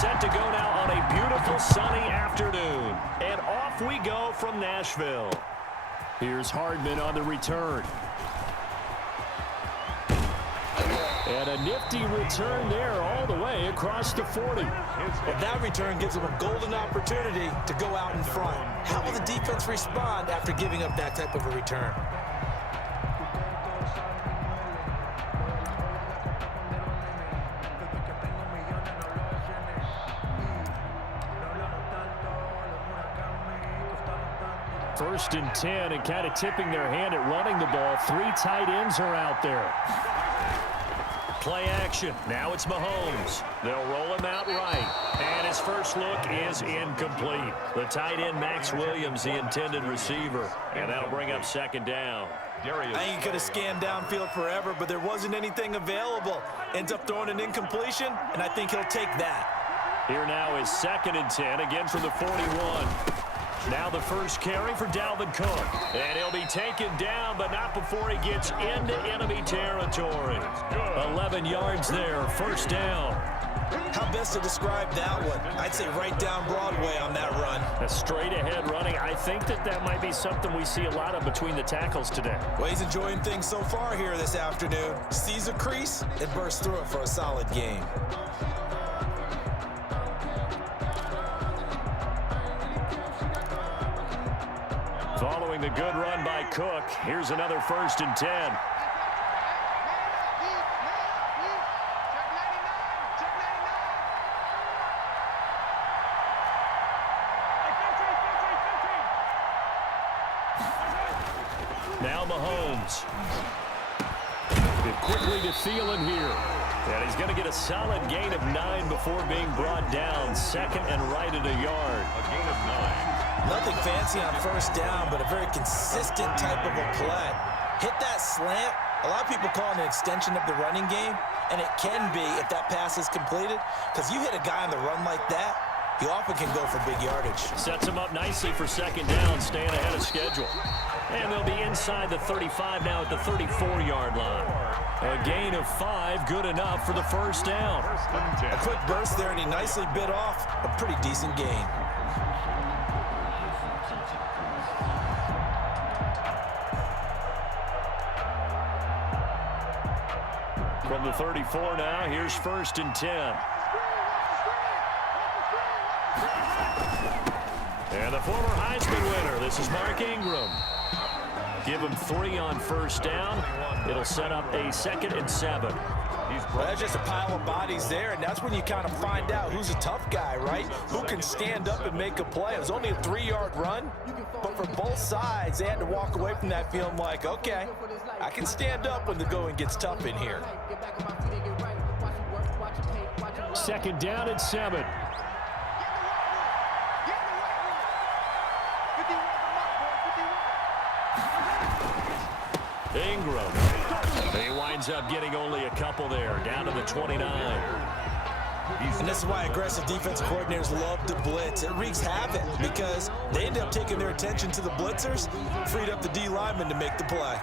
set to go now on a beautiful sunny afternoon. And off we go from Nashville. Here's Hardman on the return. And a nifty return there all the way across the 40. Well, that return gives them a golden opportunity to go out in front. How will the defense respond after giving up that type of a return? First and 10, and kind of tipping their hand at running the ball. 3 tight ends are out there. Play action. Now it's Mahomes. They'll roll him out right. And his first look is incomplete. The tight end, Max Williams, the intended receiver. And that'll bring up second down. I ain't going to scan downfield forever, but there wasn't anything available. Ends up throwing an incompletion, and I think he'll take that. Here now is second and 10, again from the 41. Now the first carry for Dalvin Cook. And he'll be taken down, but not before he gets into enemy territory. 11 yards there, first down. How best to describe that one? I'd say right down Broadway on that run. A straight-ahead running. I think that might be something we see a lot of between the tackles today. Well, he's enjoying things so far here this afternoon. Sees a crease and bursts through it for a solid game. Following the good run by Cook, here's another first and 10. Now Mahomes. Get quickly to Thielen here. And he's going to get a solid gain of 9 before being brought down. Second and right at a yard. A gain of 9. Nothing fancy on first down, but a very consistent type of a play. Hit that slant. A lot of people call it an extension of the running game, and it can be if that pass is completed, because you hit a guy on the run like that, he often can go for big yardage. Sets him up nicely for second down, staying ahead of schedule. And they'll be inside the 35 now at the 34-yard line. A gain of 5, good enough for the first down. A quick burst there, and he nicely bit off a pretty decent gain. From the 34 now, here's first and 10. And the former Heisman winner, this is Mark Ingram. Give him 3 on first down. It'll set up a second and 7. Well, that's just a pile of bodies there, and that's when you kind of find out who's a tough guy, right? Who can stand up and make a play. It was only a 3-yard run, but for both sides, they had to walk away from that feeling like, okay, I can stand up when the going gets tough in here. Second down and 7. Ingram. He winds up getting only a couple there, down to the 29. And this is why aggressive defensive coordinators love to blitz. It wreaks havoc because they end up taking their attention to the blitzers, freed up the D lineman to make the play.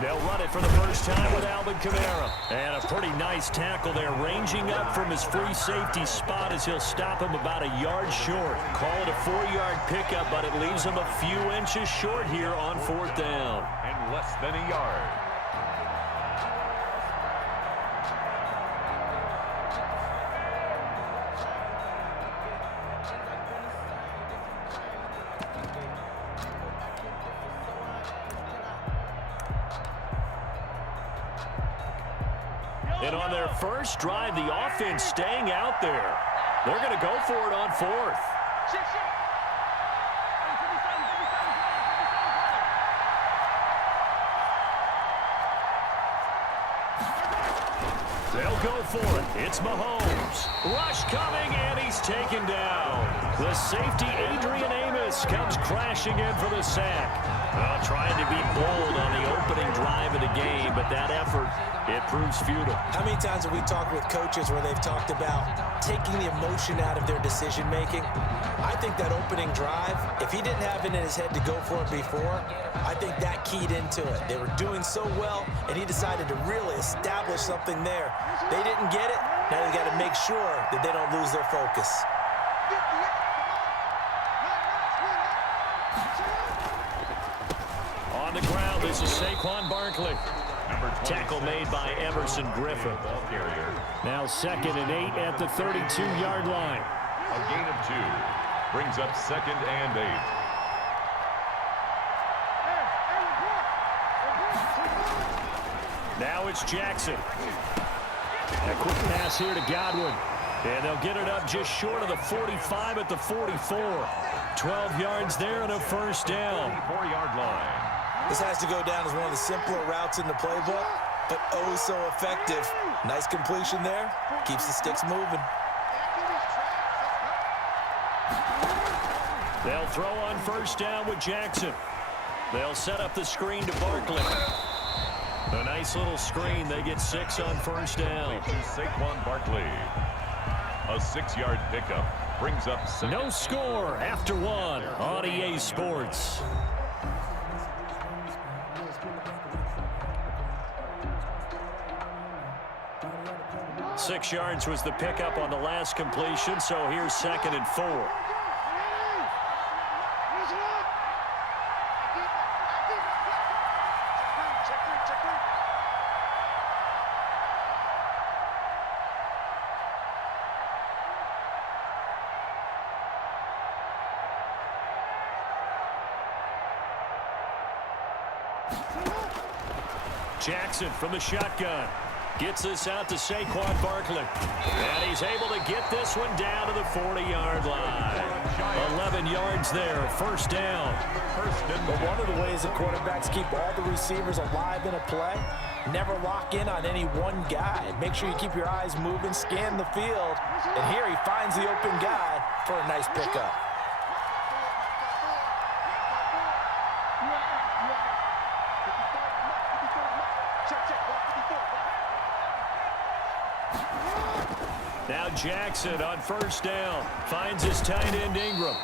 They'll run it for the first time with Alvin Kamara. And a pretty nice tackle there, ranging up from his free safety spot as he'll stop him about a yard short. Call it a 4-yard pickup, but it leaves him a few inches short here on fourth down. And less than a yard. And on their first drive, the offense staying out there. They're going to go for it on fourth. They'll go for it. It's Mahomes. Rush coming, and he's taken down. The safety, Adrian Amos, comes crashing in for the sack. Well, trying to be bold on the opening drive of the game, but that effort, it proves futile. How many times have we talked with coaches where they've talked about taking the emotion out of their decision-making? I think that opening drive, if he didn't have it in his head to go for it before, I think that keyed into it. They were doing so well, and he decided to really establish something there. They didn't get it. Now they got to make sure that they don't lose their focus. On the ground, this is Saquon Barkley. Tackle made by Emerson Griffin. Now 2nd and 8 at the 32-yard line. A gain of 2 brings up 2nd and 8. Now it's Jackson. A quick pass here to Godwin. And they'll get it up just short of the 45 at the 44. 12 yards there and a first down. 4-yard line. This has to go down as one of the simpler routes in the playbook, but oh so effective. Nice completion there. Keeps the sticks moving. They'll throw on first down with Jackson. They'll set up the screen to Barkley. A nice little screen. They get 6 on first down. Saquon Barkley. A 6-yard pickup brings up 2nd. No score after 1 on EA Sports. Six yards was the pickup on the last completion, so here's 2nd and 4. Jackson from the shotgun. Gets this out to Saquon Barkley. And he's able to get this one down to the 40-yard line. 11 yards there, first down. But one of the ways that quarterbacks keep all the receivers alive in a play, never lock in on any one guy. Make sure you keep your eyes moving, scan the field. And here he finds the open guy for a nice pickup. Now Jackson on first down. Finds his tight end Ingram.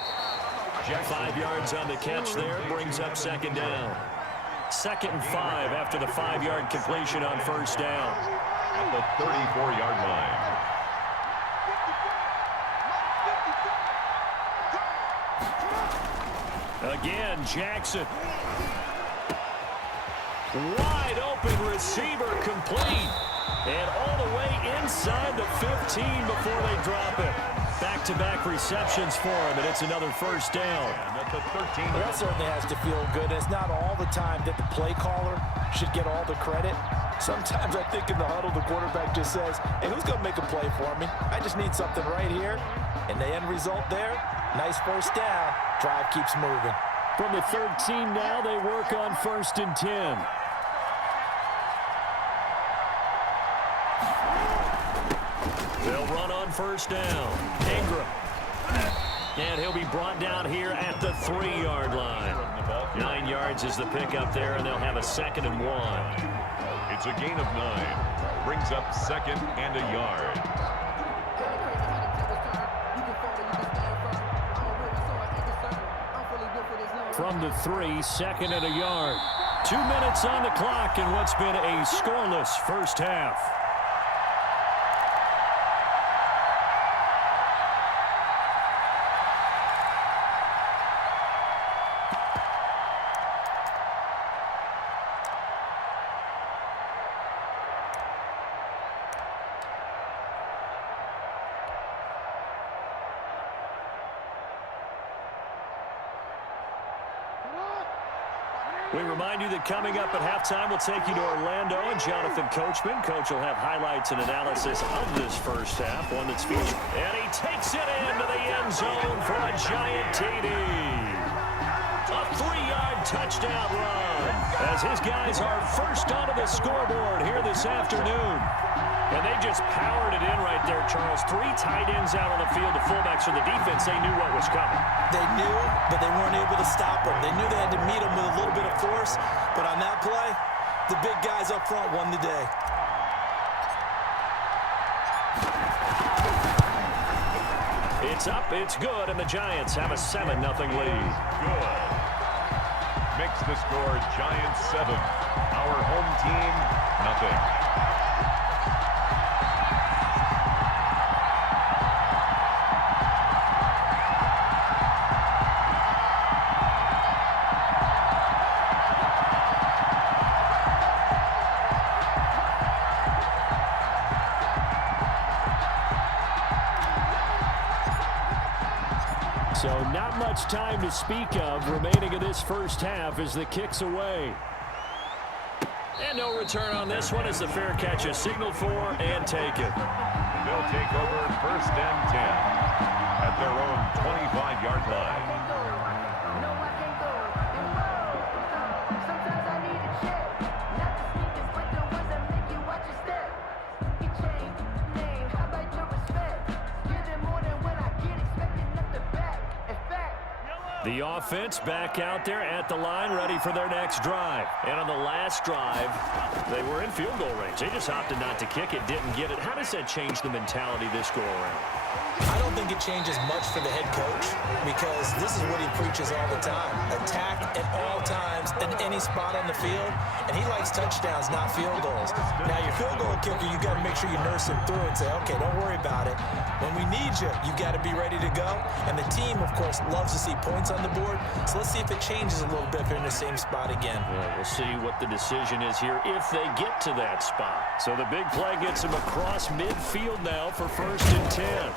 5 yards on the catch there. Brings up 2nd down. 2nd and 5 after the 5-yard completion on first down. At the 34-yard line. Again, Jackson. Wide open receiver complete. And all the way inside the 15 before they drop it. Back-to-back receptions for him, and it's another first down. And at the 13. Well, that certainly has to feel good. It's not all the time that the play caller should get all the credit. Sometimes I think in the huddle, the quarterback just says, hey, who's going to make a play for me? I just need something right here. And the end result there, nice first down. Drive keeps moving. From the 13 now, they work on 1st and 10. They'll run on first down. Ingram. And he'll be brought down here at the 3-yard line. 9 yards is the pickup there, and they'll have a 2nd and 1. It's a gain of 9. Brings up 2nd and a yard. From the 3, 2nd and a yard. 2 minutes on the clock in what's been a scoreless first half. We remind you that coming up at halftime, we'll take you to Orlando and Jonathan Coachman. Coach will have highlights and analysis of this first half, one that's featured. And he takes it into the end zone for a giant TD. A 3-yard touchdown run as his guys are first onto the scoreboard here this afternoon. And they just powered it in right there, Charles. 3 tight ends out on the field. The fullbacks for the defense, they knew what was coming. They knew, but they weren't able to stop them. They knew they had to meet them with a little bit of force. But on that play, the big guys up front won the day. It's up, it's good, and the Giants have a 7-0 lead. Good. Makes the score Giants 7. Our home team, nothing. So not much time to speak of remaining in this first half as the kick's away. And no return on this one as the fair catch is signaled for and taken. They'll take over 1st and 10 at their own 25-yard line. The offense back out there at the line, ready for their next drive. And on the last drive, they were in field goal range. They just opted not to kick it, didn't get it. How does that change the mentality this go around? I don't think it changes much for the head coach because this is what he preaches all the time. Attack at all times in any spot on the field, and he likes touchdowns, not field goals. Now, your field goal kicker, you got to make sure you nurse him through and say, okay, don't worry about it. When we need you, you got to be ready to go. And the team, of course, loves to see points on the board. So let's see if it changes a little bit if they're in the same spot again. Yeah, we'll see what the decision is here if they get to that spot. So the big play gets them across midfield now for 1st and 10.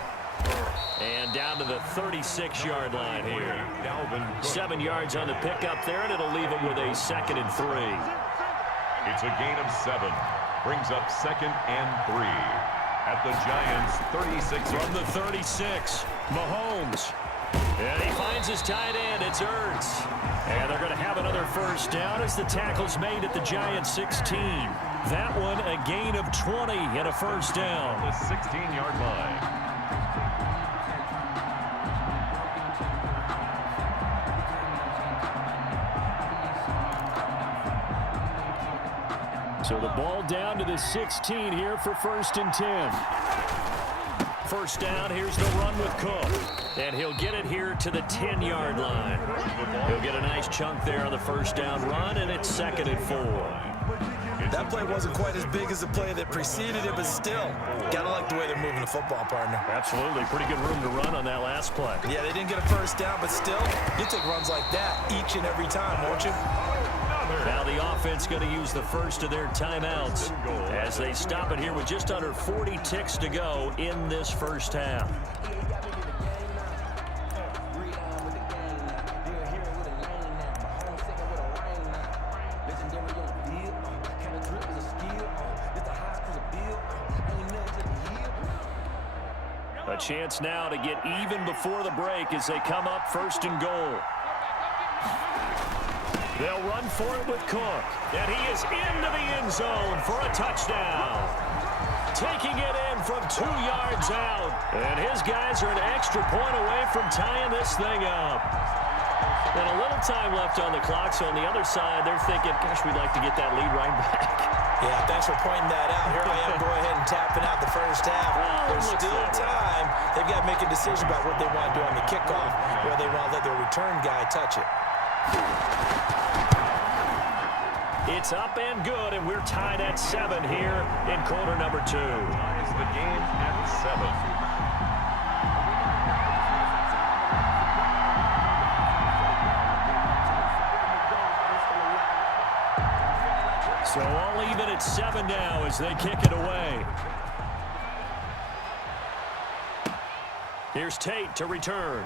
And down to the 36-yard line here. 7 yards on the pickup there, and it'll leave them with a 2nd and 3. It's a gain of 7. Brings up 2nd and 3 at the Giants' 36. From the 36, Mahomes. And he finds his tight end. It's Ertz. And they're going to have another first down as the tackle's made at the Giants' 16. That one a gain of 20 and a first down. The 16-yard line. So the ball down to the 16 here for 1st and 10. First down, here's the run with Cook. And he'll get it here to the 10-yard line. He'll get a nice chunk there on the first down run, and it's 2nd and 4. That play wasn't quite as big as the play that preceded it, but still, gotta like the way they're moving the football, partner. Absolutely. Pretty good room to run on that last play. Yeah, they didn't get a first down, but still, you take runs like that each and every time, won't you? Now the offense going to use the first of their timeouts as they stop it here with just under 40 ticks to go in this first half. A chance now to get even before the break as they come up 1st and goal. They'll run for it with Cook. And he is into the end zone for a touchdown. Taking it in from 2 yards out. And his guys are an extra point away from tying this thing up. And a little time left on the clock, so on the other side, they're thinking, gosh, we'd like to get that lead right back. Yeah, thanks for pointing that out. Here I am go ahead and tapping out the first half. There's still time. They've got to make a decision about what they want to do on the kickoff, where they want to let their return guy touch it. It's up and good, and we're tied at 7 here in quarter number 2. Ties the game at 7. So all even at 7 now as they kick it away. Here's Tate to return.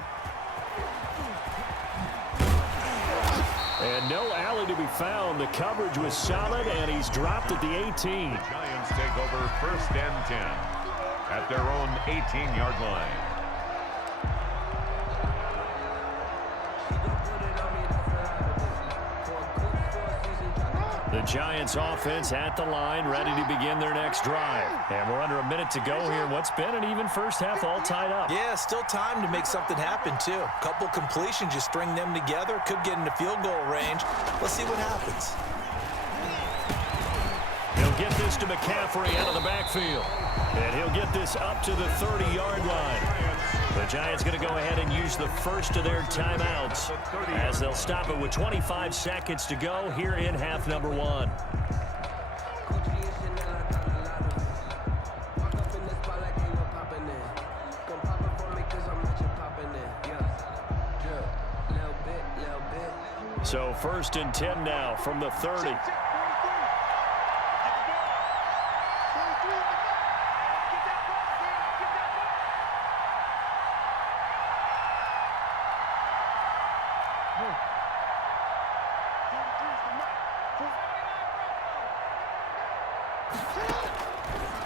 And no alley to be found. The coverage was solid, and he's dropped at the 18. The Giants take over 1st and 10 at their own 18-yard line. The Giants offense at the line, ready to begin their next drive. And we're under a minute to go here in what's been an even first half, all tied up. Yeah, still time to make something happen, too. A couple completions, you string them together, could get into field goal range. Let's see what happens. He'll get this to McCaffrey out of the backfield. And he'll get this up to the 30-yard line. The Giants going to go ahead and use the first of their timeouts as they'll stop it with 25 seconds to go here in half number one. So 1st and 10 now from the 30.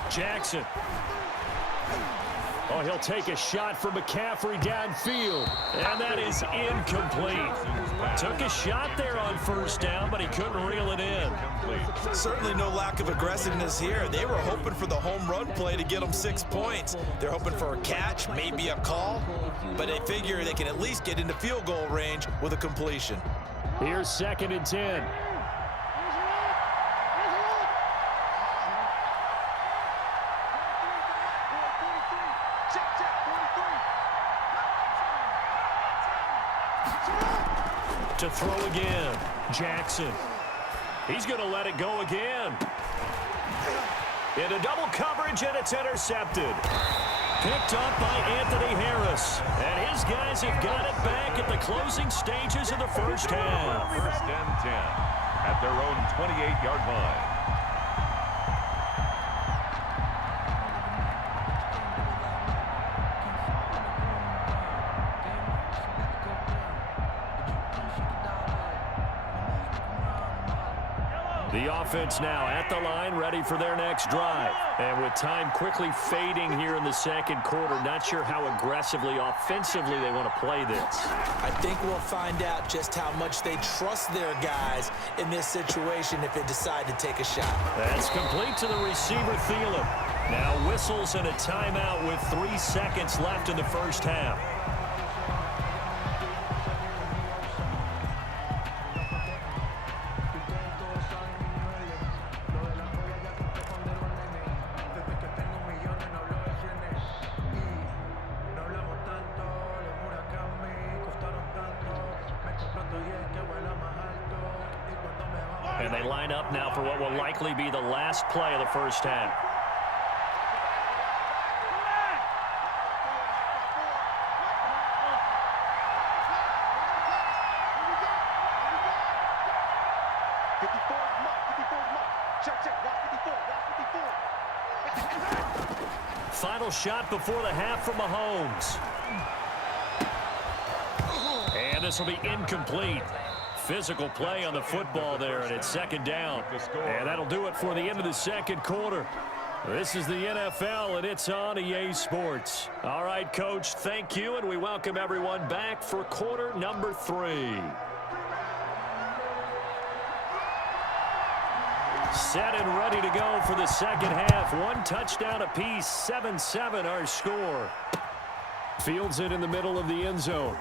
Jackson. Oh, he'll take a shot from McCaffrey downfield. And that is incomplete. Took a shot there on 1st down, but he couldn't reel it in. Certainly no lack of aggressiveness here. They were hoping for the home run play to get them 6 points. They're hoping for a catch, maybe a call, but they figure they can at least get into field goal range with a completion. Here's 2nd and 10. To throw again, Jackson. He's going to let it go again. Into double coverage, and it's intercepted. Picked up by Anthony Harris. And his guys have got it back at the closing stages of the first half. 1st and 10 at their own 28-yard line. The offense now at the line, ready for their next drive. And with time quickly fading here in the 2nd quarter, not sure how aggressively, offensively they want to play this. I think we'll find out just how much they trust their guys in this situation if they decide to take a shot. That's complete to the receiver, Thielen. Now whistles and a timeout with 3 seconds left in the first half. And they line up now for what will likely be the last play of the first half. Final shot before the half from Mahomes. And this will be incomplete. Physical play on the football there, and it's 2nd down. And that'll do it for the end of the 2nd quarter. This is the NFL, and it's on EA Sports. All right, Coach, thank you, and we welcome everyone back for quarter number 3. Set and ready to go for the 2nd half. 1 touchdown apiece, 7-7 our score. Fields it in the middle of the end zone.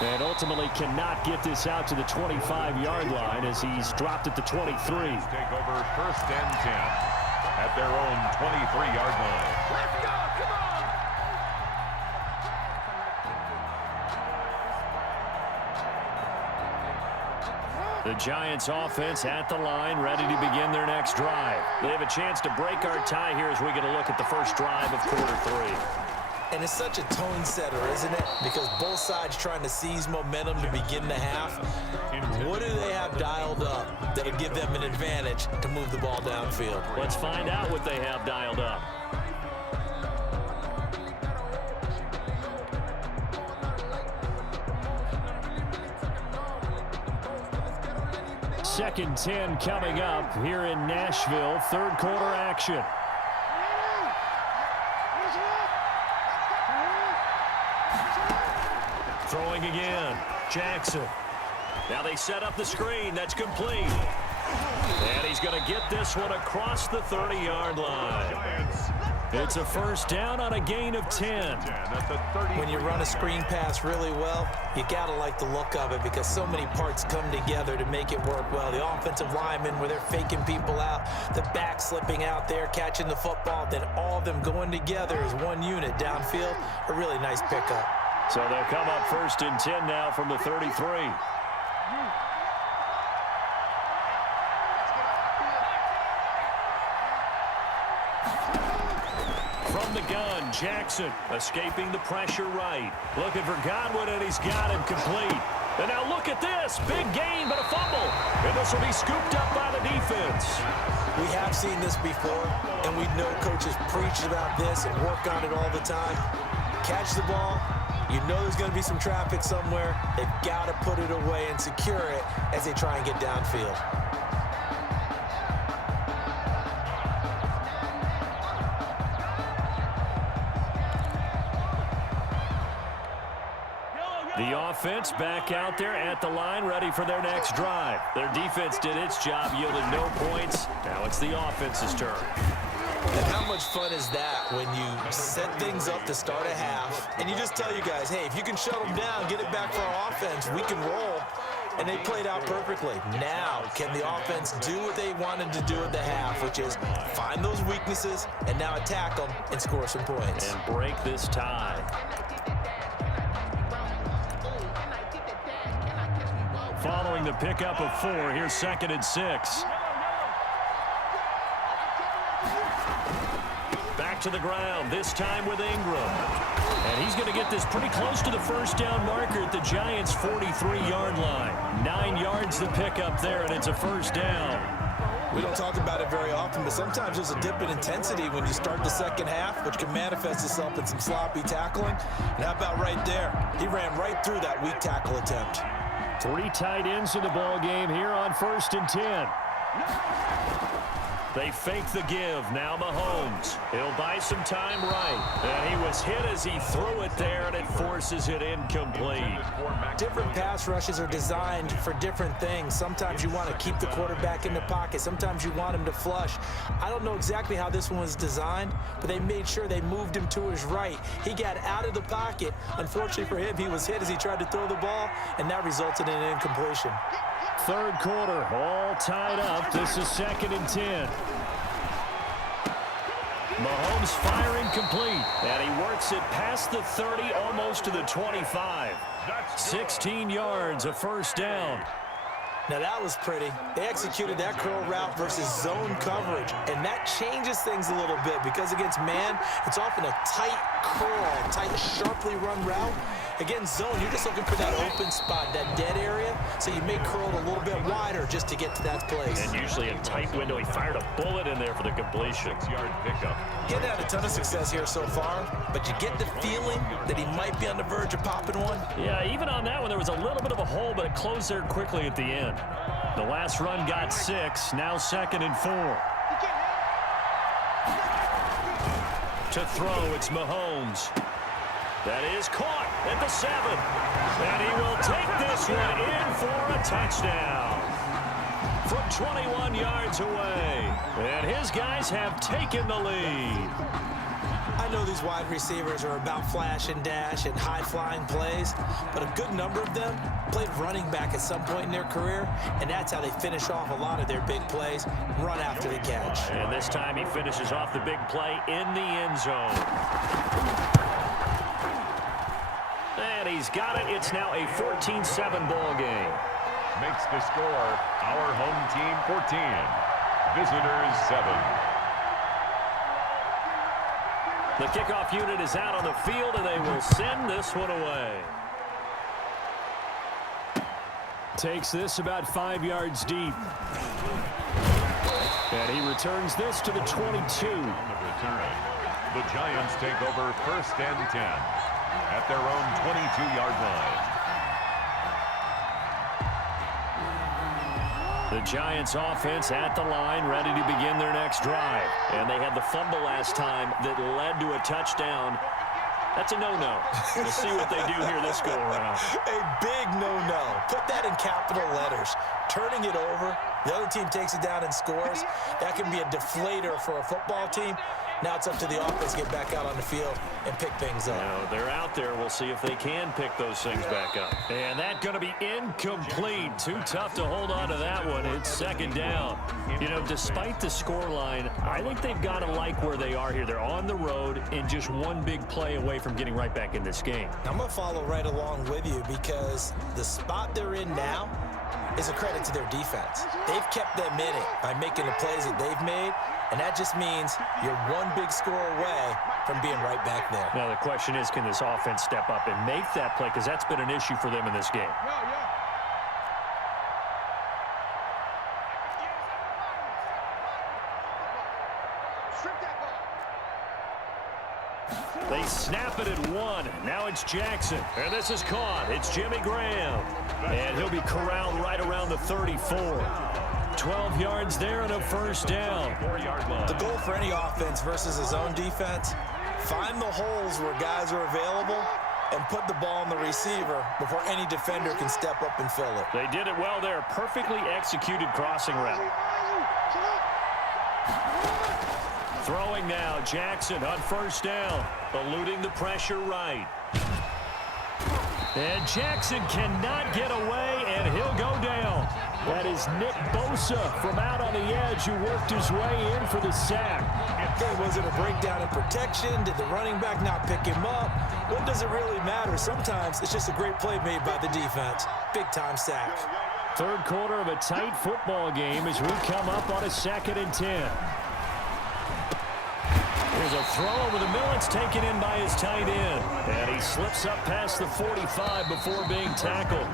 And ultimately cannot get this out to the 25-yard line as he's dropped at the 23. Take over 1st and 10 at their own 23-yard line. Let's go, come on! The Giants offense at the line, ready to begin their next drive. They have a chance to break our tie here as we get a look at the first drive of quarter 3. And it's such a tone setter, isn't it? Because both sides trying to seize momentum to begin the half. What do they have dialed up that'll give them an advantage to move the ball downfield? Let's find out what they have dialed up. Second 10 coming up here in Nashville. 3rd quarter action. Throwing again. Jackson. Now they set up the screen. That's complete. And he's going to get this one across the 30-yard line. It's a first down on a gain of 10. When you run a screen pass really well, you got to like the look of it because so many parts come together to make it work well. The offensive linemen where they're faking people out, the back slipping out there, catching the football, then all of them going together as one unit downfield. A really nice pickup. So they'll come up first and 10 now from the 33. From the gun, Jackson escaping the pressure right. Looking for Godwin, and he's got him complete. And now look at this. Big gain, but a fumble. And this will be scooped up by the defense. We have seen this before, and we know coaches preach about this and work on it all the time. Catch the ball. You know there's going to be some traffic somewhere. They've got to put it away and secure it as they try and get downfield. The offense back out there at the line, ready for their next drive. Their defense did its job, yielded no points. Now it's the offense's turn. And how much fun is that when you set things up to start a half, and you just tell you guys, hey, if you can shut them down, get it back for our offense, we can roll. And they played out perfectly. Now, can the offense do what they wanted to do at the half, which is find those weaknesses and now attack them and score some points. And break this tie. Following the pickup of 4, here's 2nd and 6. Back to the ground, this time with Ingram. And he's going to get this pretty close to the first down marker at the Giants' 43-yard line. 9 yards to pick up there, and it's a first down. We don't talk about it very often, but sometimes there's a dip in intensity when you start the second half, which can manifest itself in some sloppy tackling. And how about right there? He ran right through that weak tackle attempt. 3 tight ends in the ball game here on 1st and 10. They fake the give. Now Mahomes. He'll buy some time right. And he was hit as he threw it there, and it forces it incomplete. Different pass rushes are designed for different things. Sometimes you want to keep the quarterback in the pocket. Sometimes you want him to flush. I don't know exactly how this one was designed, but they made sure they moved him to his right. He got out of the pocket. Unfortunately for him, he was hit as he tried to throw the ball, and that resulted in an incompletion. 3rd quarter, all tied up. This is 2nd and 10. Mahomes firing complete, and he works it past the 30, almost to the 25. 16 yards, a first down. Now that was pretty. They executed that curl route versus zone coverage, and that changes things a little bit because against man, it's often a tight curl, tight, sharply run route. Against zone, you're just looking for that open spot, that dead area, so you may curl it a little bit wider just to get to that place. And usually a tight window. He fired a bullet in there for the completion. 6-yard pickup. Getting had a ton of success here so far, but you get the feeling that he might be on the verge of popping one. Yeah, even on that one, there was a little bit of a hole, but it closed there quickly at the end. The last run got 6, now 2nd and 4. To throw, it's Mahomes. That is caught at the 7. And he will take this one in for a touchdown. From 21 yards away. And his guys have taken the lead. I know these wide receivers are about flash and dash and high-flying plays, but a good number of them played running back at some point in their career, and that's how they finish off a lot of their big plays, run after the catch. And this time he finishes off the big play in the end zone. And he's got it. It's now a 14-7 ball game. Makes the score our home team 14, visitors 7. The kickoff unit is out on the field, and they will send this one away. Takes this about 5 yards deep. And he returns this to the 22. On the return, the Giants take over 1st and 10 at their own 22-yard line. The Giants offense at the line, ready to begin their next drive. And they had the fumble last time that led to a touchdown. That's a no-no. We'll see what they do here this go-around. A big no-no. Put that in capital letters. Turning it over, the other team takes it down and scores. That can be a deflator for a football team. Now it's up to the offense to get back out on the field and pick things up. Now, they're out there. We'll see if they can pick those things back up. And that's going to be incomplete. Too tough to hold on to that one. It's second down. You know, despite the scoreline, I think they've got to like where they are here. They're on the road and just one big play away from getting right back in this game. I'm going to follow right along with you because the spot they're in now is a credit to their defense. They've kept them in it by making the plays that they've made, and that just means you're one big score away from being right back there. Now, the question is, can this offense step up and make that play? Because that's been an issue for them in this game. They snap it at one. Now it's Jackson. And this is caught. It's Jimmy Graham. And he'll be corralled right around the 34. 12 yards there and a first down. The goal for any offense versus his own defense, find the holes where guys are available and put the ball on the receiver before any defender can step up and fill it. They did it well there. Perfectly executed crossing route. Throwing now, Jackson on first down, eluding the pressure right. And Jackson cannot get away, and he'll go down. That is Nick Bosa from out on the edge who worked his way in for the sack. Okay, was it a breakdown in protection? Did the running back not pick him up? What does it really matter? Sometimes it's just a great play made by the defense. Big-time sack. Third quarter of a tight football game as we come up on a 2nd and 10. Here's a throw over the middle. It's taken in by his tight end. And he slips up past the 45 before being tackled.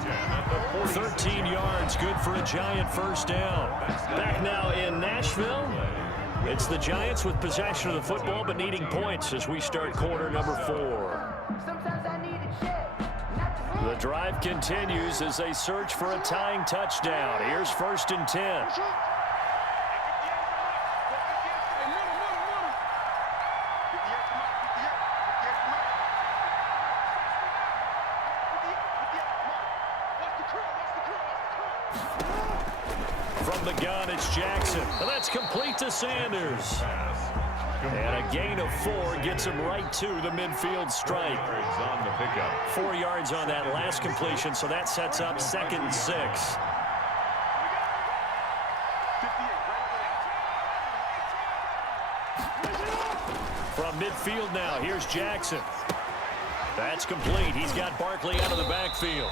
13 yards, good for a Giant first down. Back now in Nashville. It's the Giants with possession of the football but needing points as we start quarter number 4. The drive continues as they search for a tying touchdown. Here's 1st and 10. From the gun, it's Jackson. And that's complete to Sanders. And a gain of 4 gets him right to the midfield stripe. 4 yards on that last completion, so that sets up 2nd and 6. From midfield now, here's Jackson. That's complete. He's got Barkley out of the backfield.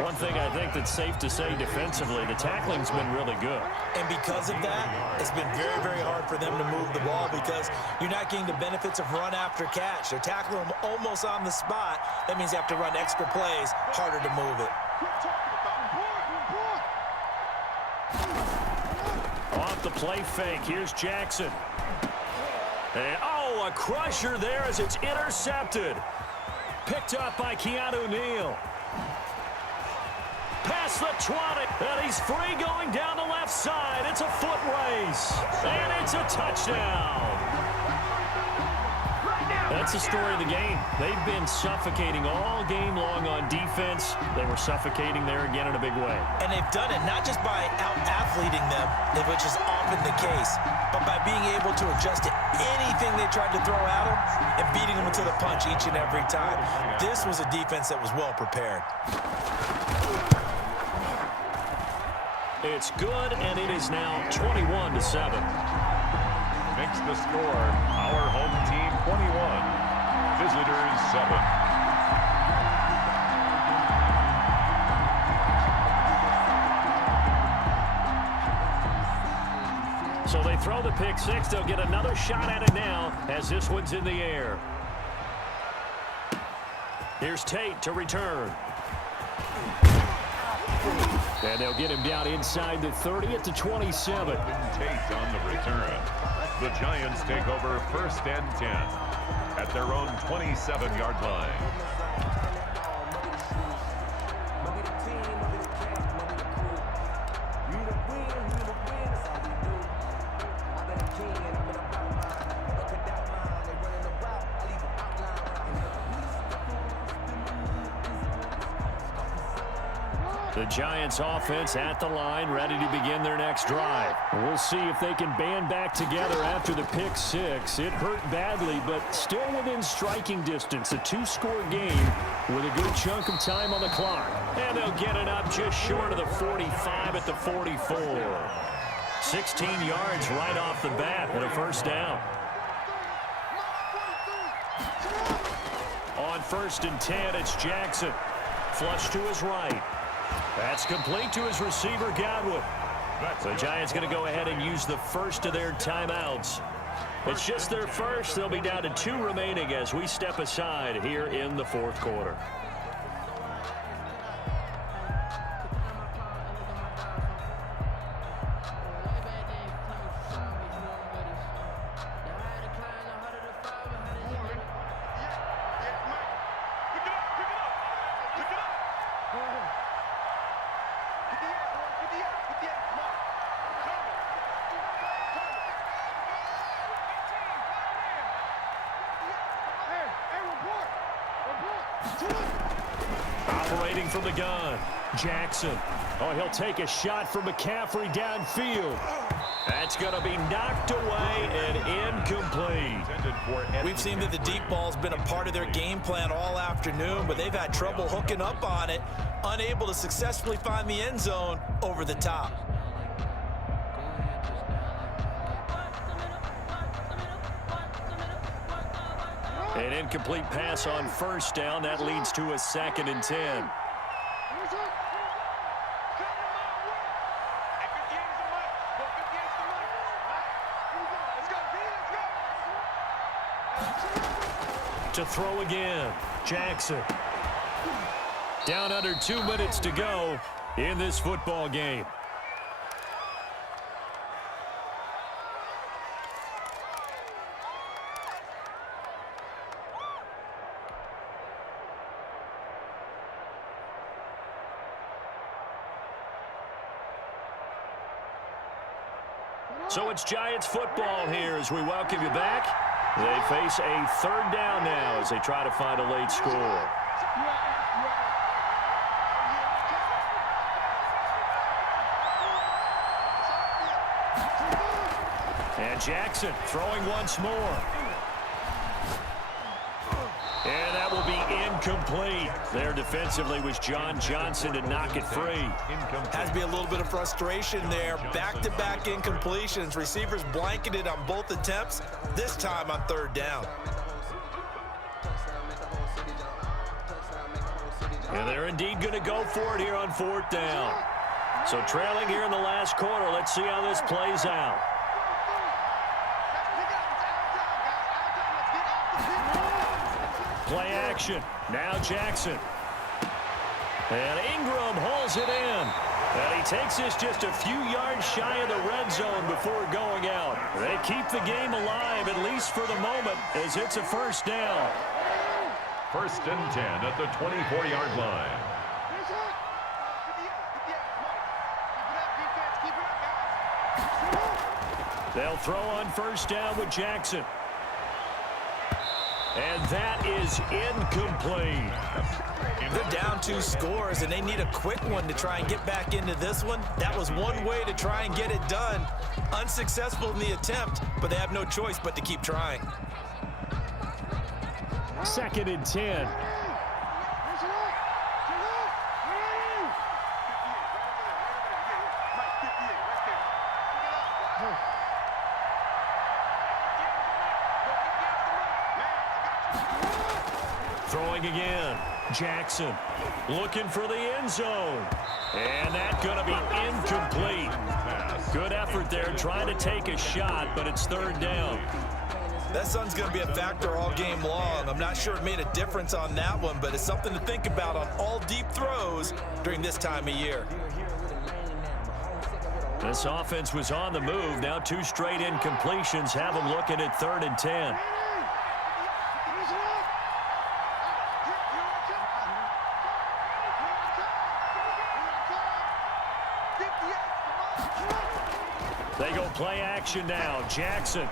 One thing I think that's safe to say defensively, the tackling's been really good. And because of that, it's been very, very hard for them to move the ball because you're not getting the benefits of run after catch. They're tackling them almost on the spot. That means you have to run extra plays, harder to move it. Off the play fake, here's Jackson. And, oh, a crusher there as it's intercepted. Picked up by Keanu Neal. Past the 20, and he's free going down the left side. It's a foot race, and it's a touchdown. That's the story of the game. They've been suffocating all game long on defense. They were suffocating there again in a big way. And they've done it not just by out-athleting them, which is often the case, but by being able to adjust to anything they tried to throw at them and beating them to the punch each and every time. This was a defense that was well prepared. It's good, and it is now 21-7. Makes the score our home team 21, visitors 7. So they throw the pick six. They'll get another shot at it now as this one's in the air. Here's Tate to return. And they'll get him down inside the 30 at the 27. Tate on the return. The Giants take over 1st and 10 at their own 27-yard line. The Giants offense at the line, ready to begin their next drive. We'll see if they can band back together after the pick six. It hurt badly, but still within striking distance. A two-score game with a good chunk of time on the clock. And they'll get it up just short of the 45 at the 44. 16 yards right off the bat and a first down. On 1st and 10, it's Jackson. Flush to his right. That's complete to his receiver, Godwin. The Giants going to go ahead and use the first of their timeouts. It's just their first. They'll be down to 2 remaining as we step aside here in the 4th quarter. Operating from the gun, Jackson. Oh, he'll take a shot from McCaffrey downfield. That's going to be knocked away and incomplete. We've seen that the deep ball's been a part of their game plan all afternoon, but they've had trouble hooking up on it, unable to successfully find the end zone over the top. An incomplete pass on 1st down. That leads to a 2nd and 10. To throw again, Jackson. Down under 2 minutes to go in this football game. So it's Giants football here as we welcome you back. They face a 3rd down now as they try to find a late score. And Jackson throwing once more. And that will be incomplete. There defensively was John Johnson to knock it free. Has to be a little bit of frustration there. Back-to-back incompletions. Receivers blanketed on both attempts, this time on 3rd down. And they're indeed going to go for it here on 4th down. So trailing here in the last quarter. Let's see how this plays out. Play action. Now Jackson. And Ingram hauls it in. And he takes this just a few yards shy of the red zone before going out. They keep the game alive, at least for the moment, as it's a 1st down. 1st and 10 at the 24-yard line. They'll throw on 1st down with Jackson. And that is incomplete. They're down 2 scores, and they need a quick one to try and get back into this one. That was one way to try and get it done. Unsuccessful in the attempt, but they have no choice but to keep trying. 2nd and 10. Throwing again. Jackson looking for the end zone. And that's going to be incomplete. Good effort there trying to take a shot, but it's 3rd down. That sun's going to be a factor all game long. I'm not sure it made a difference on that one, but it's something to think about on all deep throws during this time of year. This offense was on the move. Now 2 straight incompletions have them looking at 3rd and 10. They go play action now. Jackson.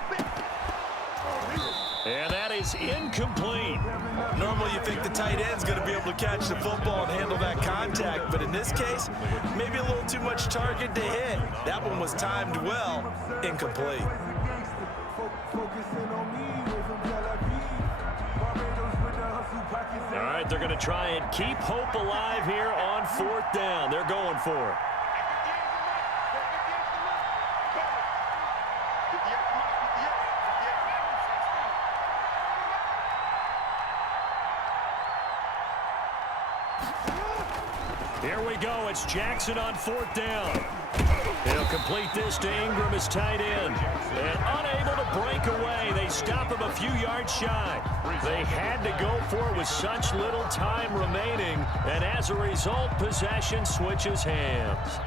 And that is incomplete. Normally you think the tight end's going to be able to catch the football and handle that contact, but in this case, maybe a little too much target to hit. That one was timed well, incomplete. All right, they're going to try and keep hope alive here on 4th down. They're going for it. Here we go. It's Jackson on 4th down. He'll complete this to Ingram as tight end. And unable to break away. They stop him a few yards shy. They had to go for it with such little time remaining. And as a result, possession switches hands.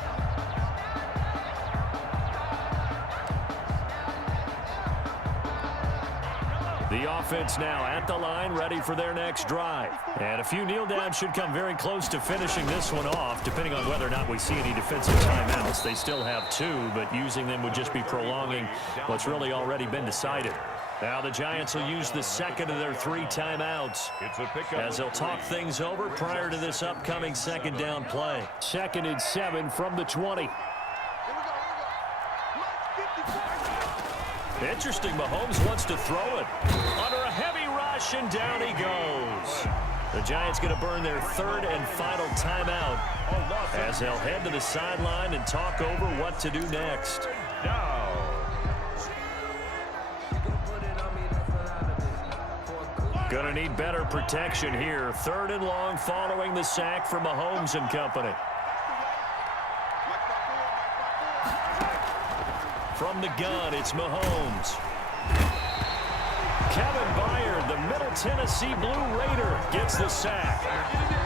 The offense now at the line, ready for their next drive. And a few kneel downs should come very close to finishing this one off, depending on whether or not we see any defensive timeouts. They still have 2, but using them would just be prolonging what's really already been decided. Now the Giants will use the second of their 3 timeouts as they'll talk things over prior to this upcoming 2nd down play. 2nd and 7 from the 20. Interesting, Mahomes wants to throw it. Under a heavy rush, and down he goes. The Giants going to burn their 3rd and final timeout as they'll head to the sideline and talk over what to do next. Going to need better protection here. 3rd and long following the sack from Mahomes and company. From the gun, it's Mahomes. Kevin Byard, the Middle Tennessee Blue Raider, gets the sack.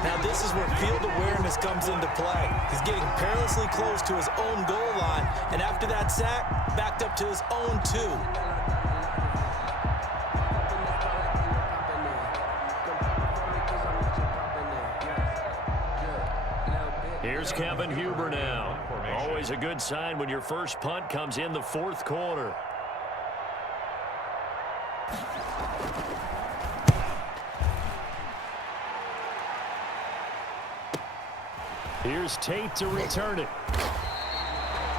Now this is where field awareness comes into play. He's getting perilously close to his own goal line, and after that sack, backed up to his own 2. Here's Kevin Huber now. Always a good sign when your first punt comes in the 4th quarter. Here's Tate to return it.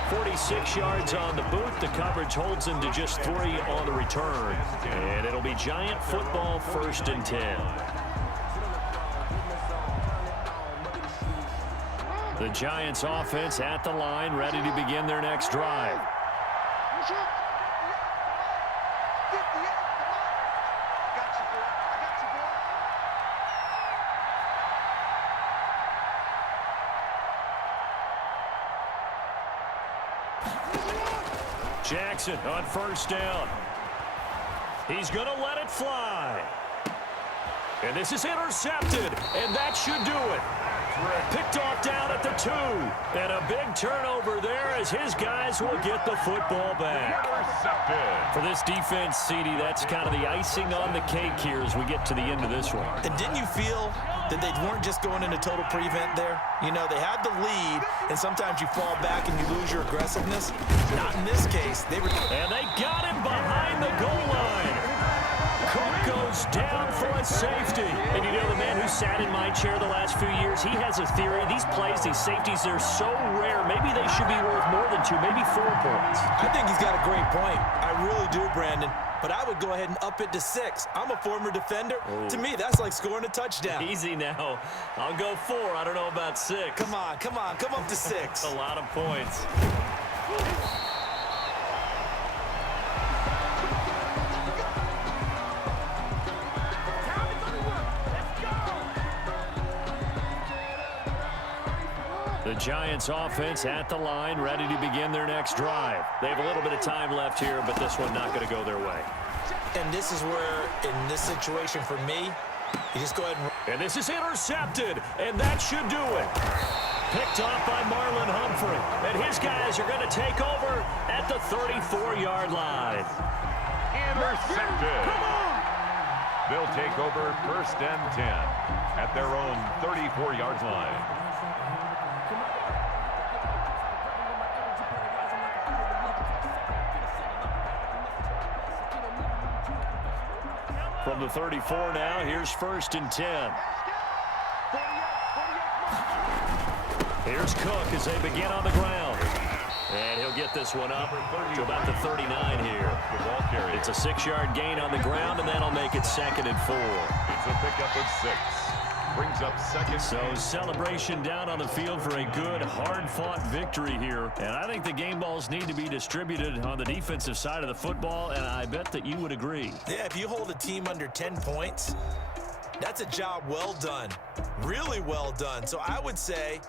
46 yards on the boot. The coverage holds him to just 3 on the return. And it'll be Giant football, 1st and 10. The Giants offense at the line, ready to begin their next drive. Jackson on 1st down. He's going to let it fly. And this is intercepted, and that should do it. Picked off down at the 2. And a big turnover there as his guys will get the football back. For this defense, CD, that's kind of the icing on the cake here as we get to the end of this one. And didn't you feel that they weren't just going into total prevent there? You know, they had the lead, and sometimes you fall back and you lose your aggressiveness. Not in this case. And they got him behind the goal line. Cook goes down for a safety. And you know, the man who sat in my chair the last few years, he has a theory. These plays, these safeties, they're so rare. Maybe they should be worth more than 2, maybe 4 points. I think he's got a great point. I really do, Brandon. But I would go ahead and up it to 6. I'm a former defender. Oh. To me, that's like scoring a touchdown. Easy now. I'll go 4. I don't know about 6. Come on. Come up to 6. A lot of points. The Giants offense at the line, ready to begin their next drive. They have a little bit of time left here, but this one not going to go their way. And this is where, in this situation for me, you just go ahead and this is intercepted, and that should do it. Picked off by Marlon Humphrey, and his guys are going to take over at the 34-yard line. Intercepted. They'll take over 1st and 10 at their own 34-yard line. From the 34 now, here's 1st and 10. Here's Cook as they begin on the ground. And he'll get this one up to about the 39 here. It's a 6-yard gain on the ground, and that'll make it 2nd and 4. It's a pickup of 6. Brings up 2nd. So celebration down on the field for a good, hard-fought victory here. And I think the game balls need to be distributed on the defensive side of the football, and I bet that you would agree. Yeah, if you hold a team under 10 points, that's a job well done. Really well done. So I would say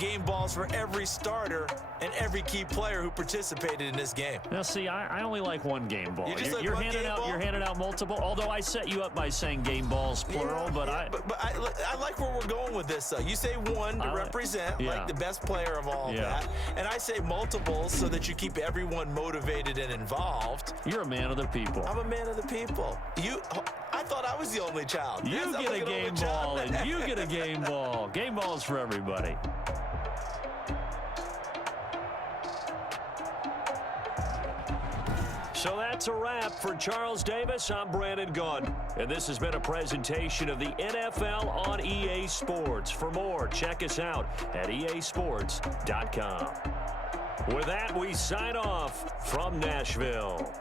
game balls for every starter and every key player who participated in this game. Now, see, I only like one game ball. You're handing out multiple. Although I set you up by saying game balls plural, but I like where we're going with this. You say one to represent, like the best player of all that, and I say multiples so that you keep everyone motivated and involved. You're a man of the people. I'm a man of the people. I thought I was the only child. You get a game ball, and you get a game ball. Game balls for everybody. So that's a wrap for Charles Davis. I'm Brandon Gunn. And this has been a presentation of the NFL on EA Sports. For more, check us out at easports.com. With that, we sign off from Nashville.